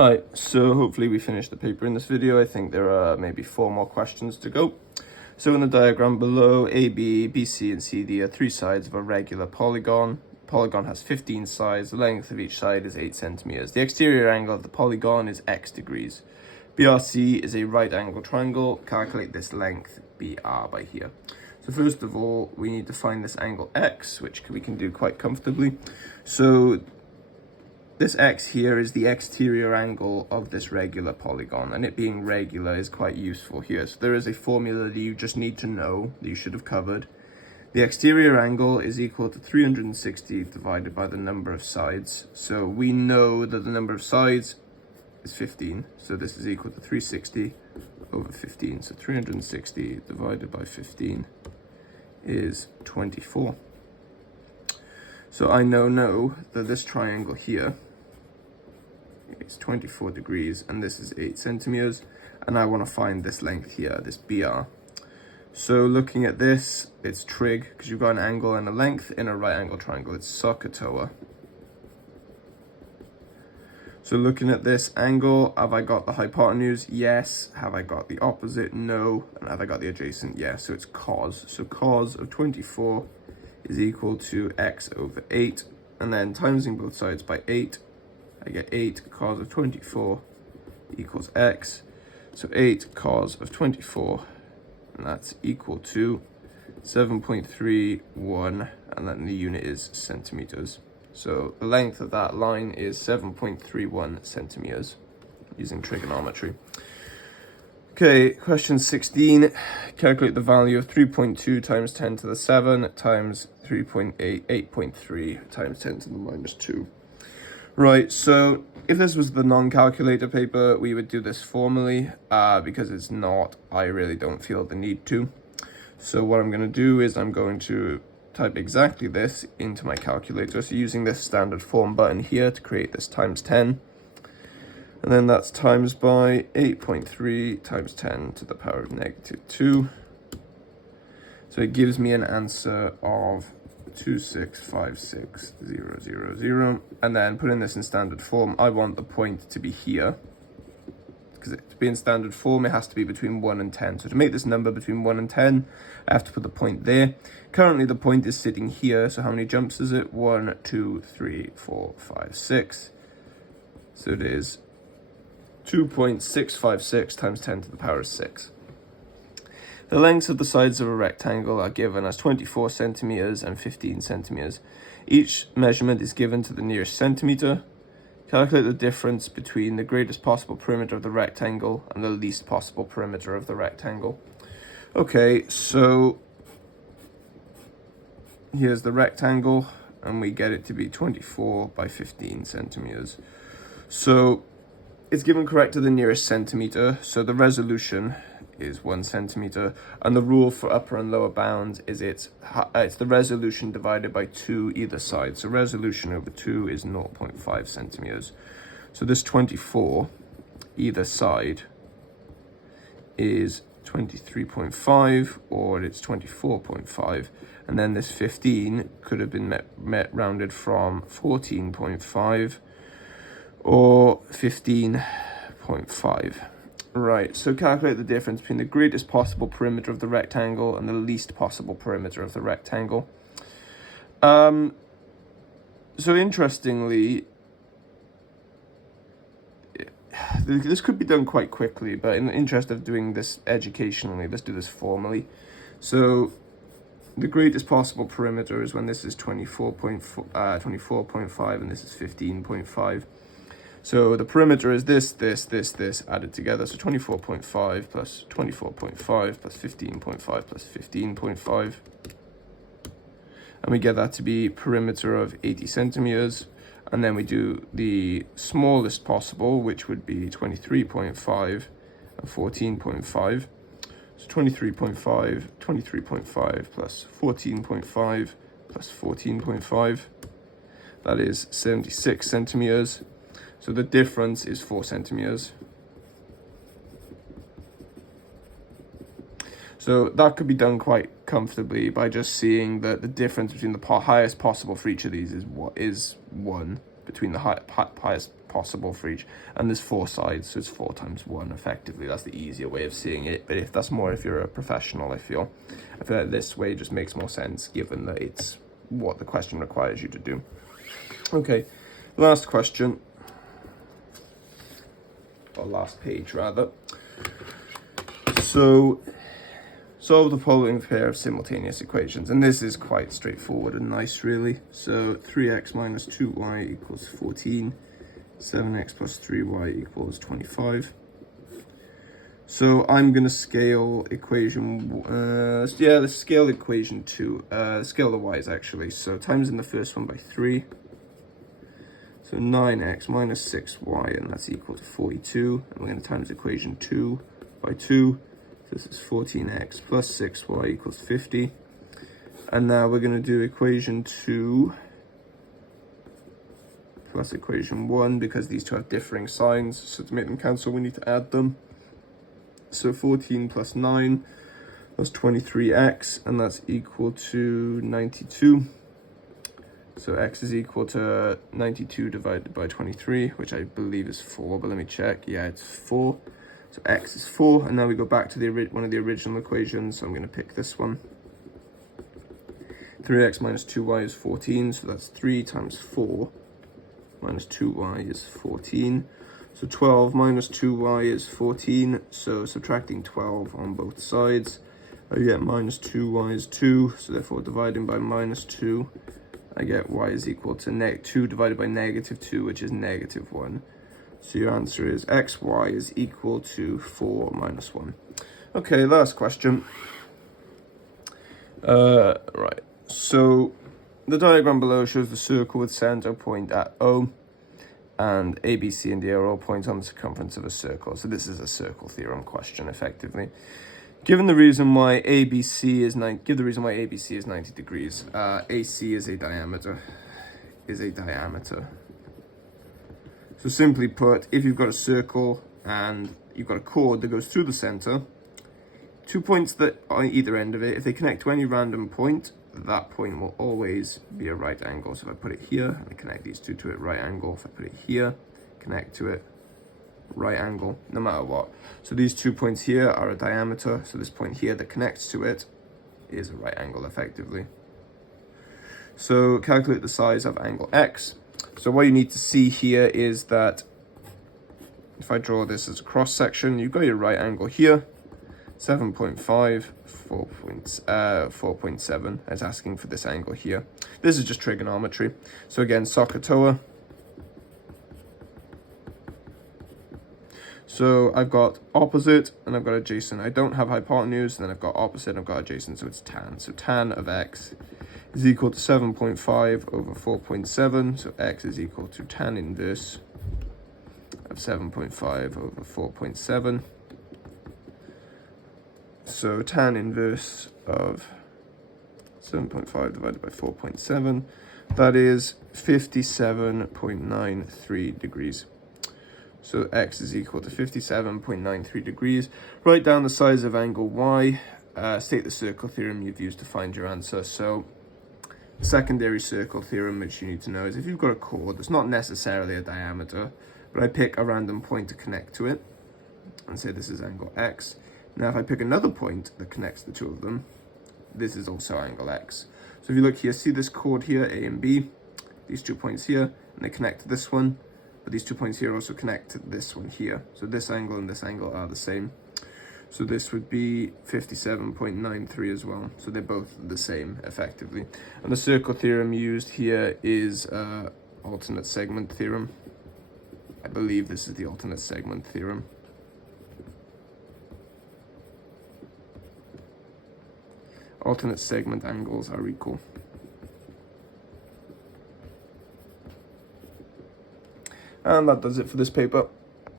Hi, so hopefully we finished the paper in this video. I think there are maybe 4 more questions to go. So in the diagram below, AB, BC, and CD are 3 sides of a regular polygon. Polygon has 15 sides. The length of each side is 8 centimeters. The exterior angle of the polygon is x degrees. BRC is a right angle triangle. Calculate this length BR by here. So first of all, we need to find this angle x, which we can do quite comfortably. So this x here is the exterior angle of this regular polygon, and it being regular is quite useful here. So there is a formula that you just need to know, that you should have covered. The exterior angle is equal to 360 divided by the number of sides. So we know that the number of sides is 15, so this is equal to 360 over 15. So 360 divided by 15 is 24. So I know that this triangle here is 24 degrees and this is 8 centimeters, and I want to find this length here, this BR. So looking at this, it's trig, because you've got an angle and a length in a right angle triangle. It's SOHCAHTOA. So looking at this angle, have I got the hypotenuse? Yes. Have I got the opposite? No. And have I got the adjacent? Yes. So it's cos. So cos of 24 is equal to x over 8, and then timesing both sides by 8. I get 8 cos of 24 equals x. So 8 cos of 24, and that's equal to 7.31, and then the unit is centimeters. So the length of that line is 7.31 centimeters using trigonometry. Okay, question 16. Calculate the value of 3.2 times 10 to the 7 times 8.3 times 10 to the minus 2. Right, so if this was the non-calculator paper, we would do this formally. Because it's not, I really don't feel the need to. So what I'm going to do is I'm going to type exactly this into my calculator. So using this standard form button here to create this times 10. And then that's times by 8.3 times 10 to the power of negative 2. So it gives me an answer of 2656000, and then putting this in standard form, I want the point to be here, because to be in standard form it has to be between 1 and 10. So to make this number between 1 and 10, I have to put the point there. Currently the point is sitting here, so how many jumps is it? 1, 2, 3, 4, 5, 6. So it is 2.656 times 10 to the power of 6. The lengths of the sides of a rectangle are given as 24 centimeters and 15 centimeters. Each measurement is given to the nearest centimeter. Calculate the difference between the greatest possible perimeter of the rectangle and the least possible perimeter of the rectangle. Okay, so here's the rectangle, and we get it to be 24 by 15 centimeters. So it's given correct to the nearest centimeter, so the resolution is 1 centimeter, and the rule for upper and lower bounds is it's the resolution divided by 2 either side. So resolution over 2 is 0.5 centimeters. So this 24 either side is 23.5, or it's 24.5, and then this 15 could have been rounded from 14.5 or 15.5. Right, so calculate the difference between the greatest possible perimeter of the rectangle and the least possible perimeter of the rectangle. So interestingly, this could be done quite quickly, but in the interest of doing this educationally, let's do this formally. So the greatest possible perimeter is when this is 24.5 and this is 15.5. So the perimeter is this added together. So 24.5 plus 24.5 plus 15.5 plus 15.5. And we get that to be perimeter of 80 centimeters. And then we do the smallest possible, which would be 23.5 and 14.5. So 23.5 plus 14.5 plus 14.5. That is 76 centimeters. So the difference is 4 centimeters. So that could be done quite comfortably by just seeing that the difference between the highest possible for each of these is 1 between the highest possible for each. And there's 4 sides, so it's 4 times 1 effectively. That's the easier way of seeing it. But if that's more if you're a professional, I feel like this way just makes more sense given that it's what the question requires you to do. Okay, last question. Or last page rather. So solve the following pair of simultaneous equations, and this is quite straightforward and nice really. So 3x minus 2y equals 14, 7x plus 3y equals 25. So I'm going to scale equation, let's scale equation 2, scale the y's actually. So times in the first one by 3. So 9x minus 6y, and that's equal to 42. And we're going to times equation 2 by 2. So this is 14x plus 6y equals 50. And now we're going to do equation 2 plus equation 1, because these two have differing signs. So to make them cancel, we need to add them. So 14 plus 9, that's 23x, and that's equal to 92. So x is equal to 92 divided by 23, which I believe is 4, but let me check. Yeah, it's 4. So x is 4, and now we go back to one of the original equations, so I'm going to pick this one. 3x minus 2y is 14, so that's 3 times 4 minus 2y is 14. So 12 minus 2y is 14, so subtracting 12 on both sides, I get minus 2y is 2, so therefore dividing by minus 2, I get y is equal to 2 divided by negative 2, which is negative 1. So your answer is xy is equal to 4 minus 1. Okay, last question. Right, so the diagram below shows the circle with center point at O, and A, B, C, and D are all points on the circumference of a circle. So this is a circle theorem question, effectively. Give the reason why ABC is 90 degrees. AC is a diameter. So simply put, if you've got a circle and you've got a chord that goes through the center, 2 points that are on either end of it, if they connect to any random point, that point will always be a right angle. So if I put it here and I connect these two to it, right angle. If I put it here, connect to it, right angle, no matter what. So these 2 points here are a diameter. So this point here that connects to it is a right angle effectively. So calculate the size of angle X. So what you need to see here is that if I draw this as a cross section, you've got your right angle here, 7.5, 4.7. It's asking for this angle here. This is just trigonometry. So again, SOHCAHTOA. So I've got opposite and I've got adjacent. I don't have hypotenuse, and then I've got opposite and I've got adjacent, so it's tan. So tan of x is equal to 7.5 over 4.7. So x is equal to tan inverse of 7.5 over 4.7. So tan inverse of 7.5 divided by 4.7, that is 57.93 degrees. So x is equal to 57.93 degrees. Write down the size of angle y, state the circle theorem you've used to find your answer. So secondary circle theorem, which you need to know, is if you've got a chord that's not necessarily a diameter, but I pick a random point to connect to it, and say this is angle x. Now if I pick another point that connects the two of them, this is also angle x. So if you look here, see this chord here, A and B, these 2 points here, and they connect to this one, but these 2 points here also connect to this one here. So this angle and this angle are the same. So this would be 57.93 as well. So they're both the same, effectively. And the circle theorem used here is alternate segment theorem. I believe this is the alternate segment theorem. Alternate segment angles are equal. And that does it for this paper.